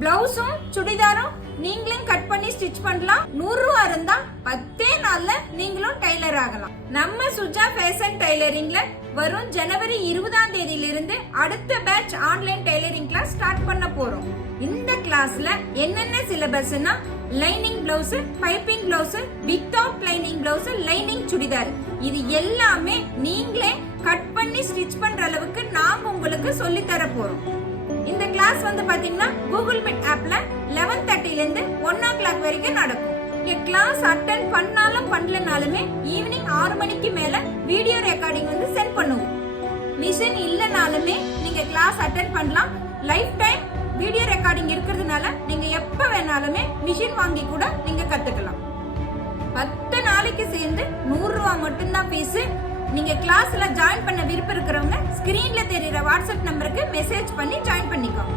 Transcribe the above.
பிளவுஸும் சுடிதாரும் நீங்களும் கட் பண்ணி ஸ்டிச் பண்ணலாம். 100 ரூபா இருந்தா 10 நாள்ல நீங்களும் டெய்லர் ஆகலாம். நம்ம சுஜா ஃபேஷன் டெய்லரிங்ல வரும் ஜனவரி 20ஆம் தேதியிலிருந்து அடுத்த batch online tailoring class start பண்ண போறோம். இந்த கிளாஸ்ல என்னென்ன சிலபஸ்னா lining blouse, piping blouse, without lining blouse, lining chudidar, இது எல்லாமே நீங்களே கட் பண்ணி ஸ்டிச் பண்ற அளவுக்கு நாங்க உங்களுக்கு சொல்லி தர போறோம். இந்த கிளாஸ் பாத்தீங்கன்னா கூகுள் மீட் ஆப்ல 11:30 ல இருந்து 1 o'clock வரைக்கும் நடக்கும். இந்த கிளாஸ் அட்டெண்ட் பண்ணாலும் பண்ணலனாலுமே ஈவினிங் 6 மணிக்கு மேல வீடியோ ரெக்கார்டிங் சென்ட் பண்ணுவோம். மிஷின் இல்லனாலுமே நீங்க கிளாஸ் அட்டெண்ட் பண்ணலாம். லைஃப் டைம் வீடியோ ரெக்கார்டிங் இருக்கிறதுனால நீங்க எப்ப வேணாலுமே மிஷின் வாங்கி கூட நீங்க கத்துக்கலாம். 10 நாளைக்கு சேர்ந்து 100 ரூபா மட்டும்தான் ஃபீஸ். நீங்க கிளாஸ்ல ஜாயின் பண்ண விருப்பம் இருக்கிறவங்க ஸ்கிரீன்ல தெரியுற வாட்ஸ்அப் நம்பருக்கு மெசேஜ் பண்ணி ஜாயின் பண்ணிக்கோங்க.